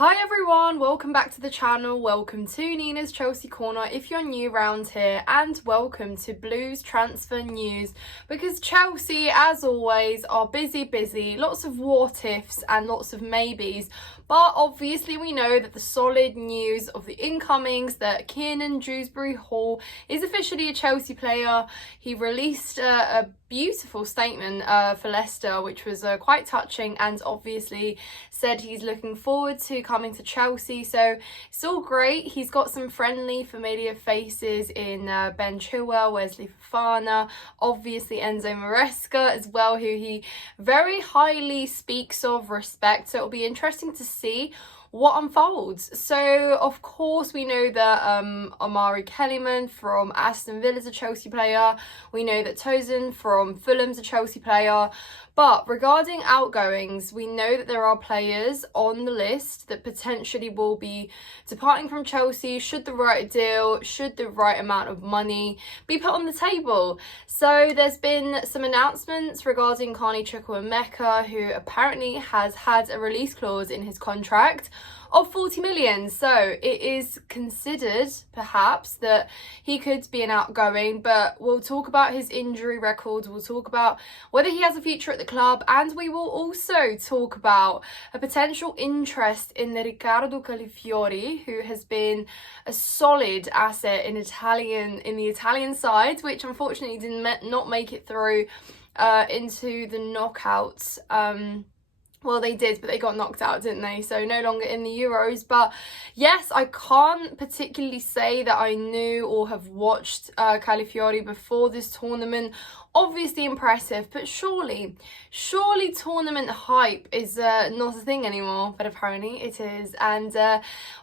Hi everyone, welcome back to the channel, welcome to Nina's Chelsea Corner if you're new around here, and welcome to Blues transfer news, because Chelsea, as always, are busy, lots of what ifs and lots of maybes, but obviously we know that the solid news of the incomings, that Kiernan Dewsbury-Hall is officially a Chelsea player. He released a beautiful statement for Leicester, which was quite touching, and obviously said he's looking forward to coming to Chelsea, so it's all great. He's got some friendly, familiar faces in Ben Chilwell, Wesley Fofana, obviously Enzo Maresca as well, who he very highly speaks of, respect, so it'll be interesting to see what unfolds. So of course we know that Omari Kellyman from Aston Villa is a Chelsea player. We know that Tosin from Fulham's a Chelsea player. But regarding outgoings, we know that there are players on the list that potentially will be departing from Chelsea should the right deal, should the right amount of money be put on the table. So there's been some announcements regarding Carney Chukwuemeka, who apparently has had a release clause in his contract of 40 million. So it is considered perhaps that he could be an outgoing, but we'll talk about his injury record, we'll talk about whether he has a future at the club, and we will also talk about a potential interest in Riccardo Calafiori, who has been a solid asset in the Italian side, which unfortunately did not make it through into the knockouts. Well, they did, but they got knocked out, didn't they? So no longer in the Euros. But yes, I can't particularly say that I knew or have watched Calafiori before this tournament. Obviously impressive, but surely tournament hype is not a thing anymore, but apparently it is. And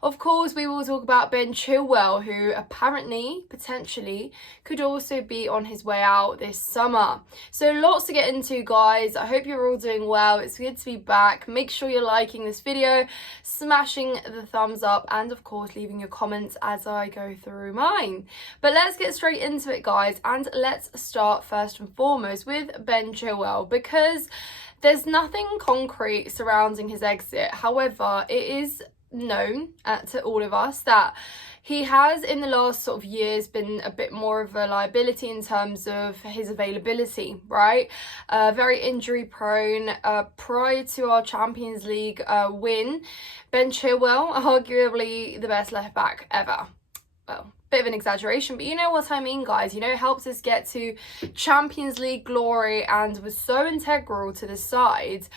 of course we will talk about Ben Chilwell, who apparently, potentially, could also be on his way out this summer. So lots to get into, guys. I hope you're all doing well. It's good to be back. Make sure you're liking this video, smashing the thumbs up, and of course leaving your comments as I go through mine. But let's get straight into it, guys, and let's start first and foremost with Ben Chilwell, because there's nothing concrete surrounding his exit. However, it is known to all of us that he has in the last sort of years been a bit more of a liability in terms of his availability, right? Very injury prone. Prior to our Champions League win, Ben Chilwell, arguably the best left back ever. Well, bit of an exaggeration, but you know what I mean, guys. You know, it helps us get to Champions League glory and was so integral to the side.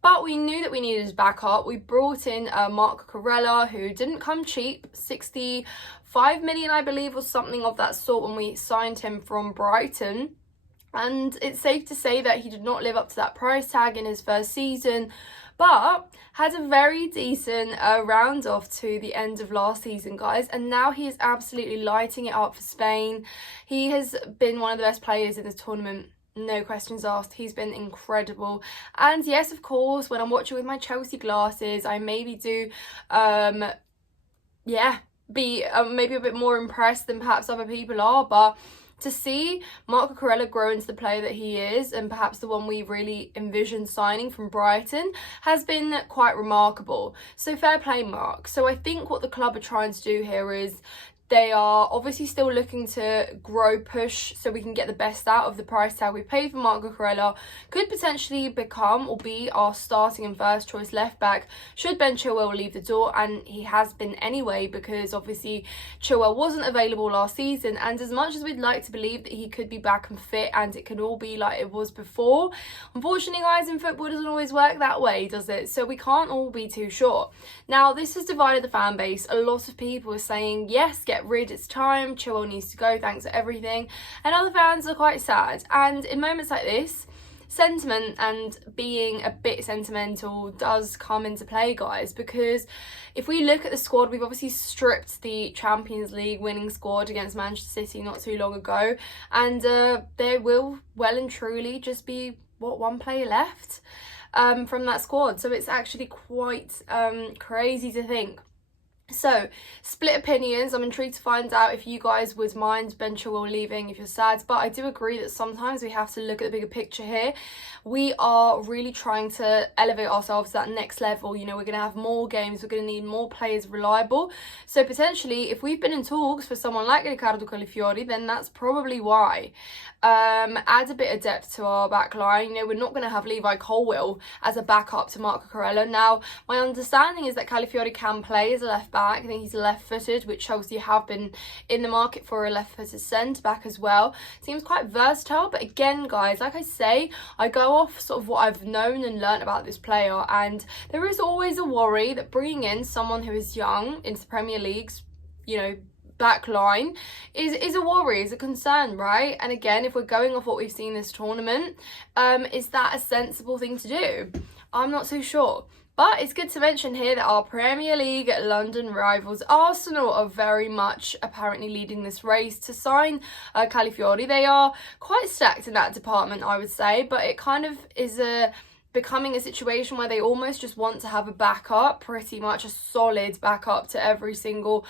But we knew that we needed his backup. We brought in Marc Corella, who didn't come cheap, 65 million, I believe, or something of that sort when we signed him from Brighton. And it's safe to say that he did not live up to that price tag in his first season, but had a very decent round off to the end of last season, guys, and now he is absolutely lighting it up for Spain. He has been one of the best players in this tournament, no questions asked. He's been incredible. And yes, of course, when I'm watching with my Chelsea glasses, I maybe do be maybe a bit more impressed than perhaps other people are, but to see Marc Corella grow into the player that he is, and perhaps the one we really envisioned signing from Brighton, has been quite remarkable. So fair play, Marc. So I think what the club are trying to do here is they are obviously still looking to grow, push, so we can get the best out of the price tag we paid for Marc Corella. Could potentially become or be our starting and first choice left back should Ben Chilwell leave the door, and he has been anyway, because obviously Chilwell wasn't available last season, and as much as we'd like to believe that he could be back and fit and it could all be like it was before, unfortunately, guys, in football it doesn't always work that way, does it? So we can't all be too sure. Now, this has divided the fan base. A lot of people are saying, yes, get rid, it's time, Chilwell needs to go, thanks for everything, and other fans are quite sad. And in moments like this, sentiment and being a bit sentimental does come into play, guys, because if we look at the squad, we've obviously stripped the Champions League winning squad against Manchester City not too long ago, and there will well and truly just be one player left from that squad. So it's actually quite crazy to think So, split opinions. I'm intrigued to find out if you guys would mind Ben Chilwell leaving, if you're sad. But I do agree that sometimes we have to look at the bigger picture here. We are really trying to elevate ourselves to that next level. You know, we're going to have more games. We're going to need more players reliable. So, potentially, if we've been in talks for someone like Riccardo Calafiori, then that's probably why. Add a bit of depth to our back line. You know, we're not going to have Levi Colwill as a backup to Marc Corella. Now, my understanding is that Calafiori can play as a left back. I think he's left-footed, which Chelsea have been in the market for a left-footed centre-back as well. Seems quite versatile, but again, guys, like I say, I go off sort of what I've known and learnt about this player, and there is always a worry that bringing in someone who is young into the Premier League's, you know, back line is a worry, is a concern, right? And again, if we're going off what we've seen this tournament, is that a sensible thing to do? I'm not too sure. But it's good to mention here that our Premier League London rivals Arsenal are very much apparently leading this race to sign Calafiori. They are quite stacked in that department, I would say, but it kind of is becoming a situation where they almost just want to have a backup, pretty much a solid backup to every single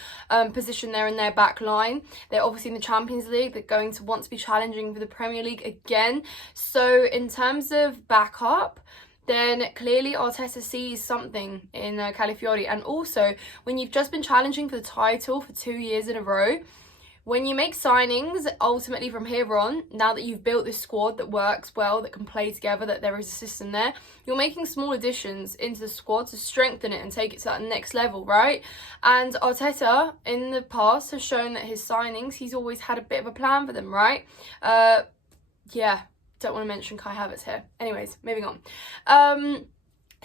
position there in their back line. They're obviously in the Champions League. They're going to want to be challenging for the Premier League again. So in terms of backup, then clearly Arteta sees something in Calafiori. And also, when you've just been challenging for the title for 2 years in a row, when you make signings, ultimately from here on, now that you've built this squad that works well, that can play together, that there is a system there, you're making small additions into the squad to strengthen it and take it to that next level, right? And Arteta, in the past, has shown that his signings, he's always had a bit of a plan for them, right? Yeah, don't want to mention Kai Havertz here. Anyways, moving on.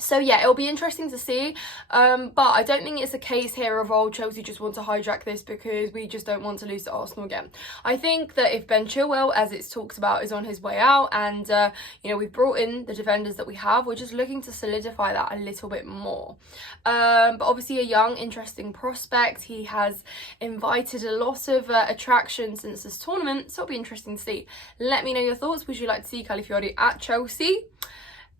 So yeah, it'll be interesting to see, but I don't think it's a case here of, oh, Chelsea just want to hijack this because we just don't want to lose to Arsenal again. I think that if Ben Chilwell, as it's talked about, is on his way out and, you know, we've brought in the defenders that we have, we're just looking to solidify that a little bit more. But obviously a young, interesting prospect. He has invited a lot of attraction since this tournament, so it'll be interesting to see. Let me know your thoughts. Would you like to see Calafiori at Chelsea?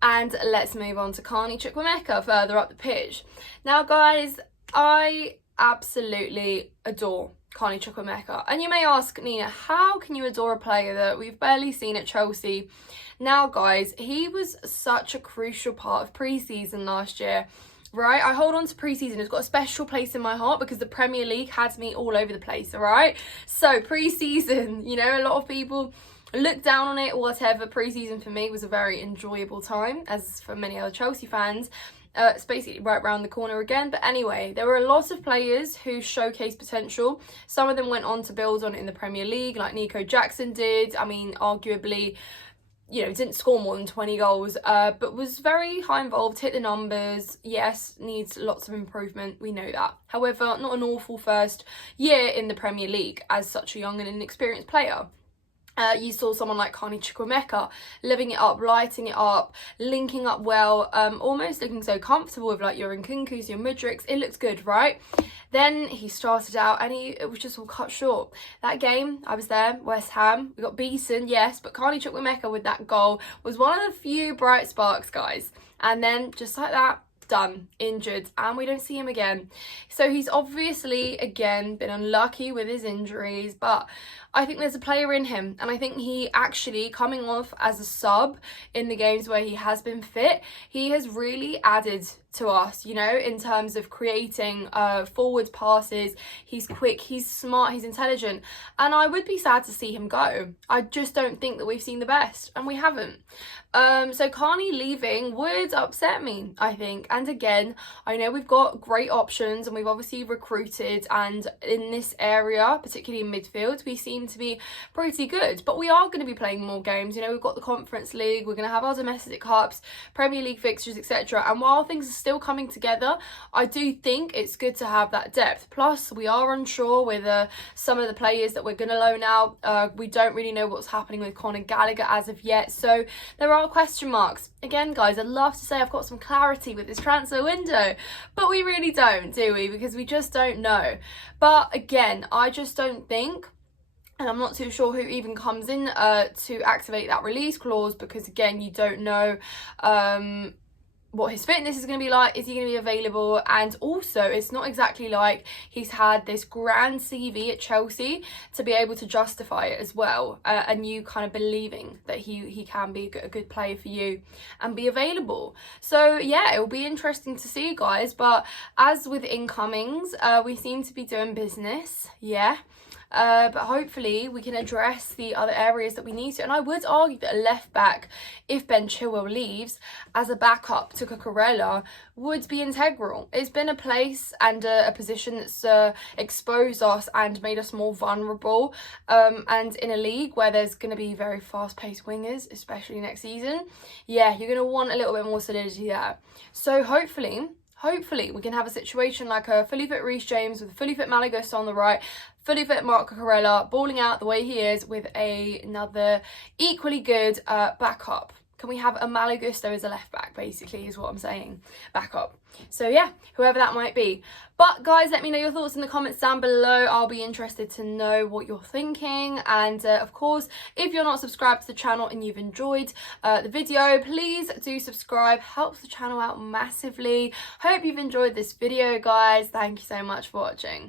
And let's move on to Carney Chukwuemeka further up the pitch. Now, guys, I absolutely adore Carney Chukwuemeka. And you may ask, Nina, how can you adore a player that we've barely seen at Chelsea? Now, guys, he was such a crucial part of pre-season last year. Right, I hold on to pre-season. It's got a special place in my heart because the Premier League had me all over the place, all right? So, pre-season, you know, a lot of people look down on it or whatever. Pre-season for me was a very enjoyable time, as for many other Chelsea fans. It's basically right around the corner again. But anyway, there were a lot of players who showcased potential. Some of them went on to build on it in the Premier League, like Nico Jackson did. I mean, arguably, you know, didn't score more than 20 goals, but was very high involved, hit the numbers. Yes, needs lots of improvement, we know that. However, not an awful first year in the Premier League as such a young and inexperienced player. You saw someone like Carney Chukwuemeka living it up, lighting it up, linking up well, almost looking so comfortable with like your Nkunkus, your Mudryks. It looks good, right? Then he started out and it was just all cut short. That game, I was there, West Ham, we got beaten, yes, but Carney Chukwuemeka with that goal was one of the few bright sparks, guys. And then just like that, done, injured, and we don't see him again. So he's obviously, again, been unlucky with his injuries, but I think there's a player in him, and I think he actually, coming off as a sub in the games where he has been fit, he has really added to us, you know, in terms of creating forward passes. He's quick, he's smart, he's intelligent, and I would be sad to see him go. I just don't think that we've seen the best, and we haven't. So Carney leaving would upset me, I think. And again, I know we've got great options and we've obviously recruited, and in this area, particularly in midfield, we seem to be pretty good, but we are going to be playing more games. You know, we've got the Conference League, we're going to have our domestic cups, Premier League fixtures, etc. And while things are still coming together, I do think it's good to have that depth. Plus, we are unsure with some of the players that we're going to loan out. We don't really know what's happening with Conor Gallagher as of yet, so there are question marks. Again, guys, I'd love to say I've got some clarity with this transfer window, but we really don't, do we? Because we just don't know. But again, I just don't think, and I'm not too sure who even comes in to activate that release clause, because again, you don't know what his fitness is going to be like. Is he going to be available? And also, it's not exactly like he's had this grand CV at Chelsea to be able to justify it as well, and you kind of believing that he can be a good player for you and be available. So yeah, it will be interesting to see, guys. But as with incomings, we seem to be doing business, yeah. But hopefully we can address the other areas that we need to. And I would argue that a left back, if Ben Chilwell leaves, as a backup to Corella, would be integral. It's been a place and a position that's exposed us and made us more vulnerable. And in a league where there's going to be very fast-paced wingers, especially next season, yeah, you're going to want a little bit more solidity there. So hopefully we can have a situation like a fully fit Reece James with a fully fit Malagusta on the right, fully fit Marc Corella, balling out the way he is with another equally good backup. Can we have a Malagusta as a left back, basically, is what I'm saying. Backup. So yeah, whoever that might be. But guys, let me know your thoughts in the comments down below. I'll be interested to know what you're thinking. And of course, if you're not subscribed to the channel and you've enjoyed the video, please do subscribe. Helps the channel out massively. Hope you've enjoyed this video, guys. Thank you so much for watching.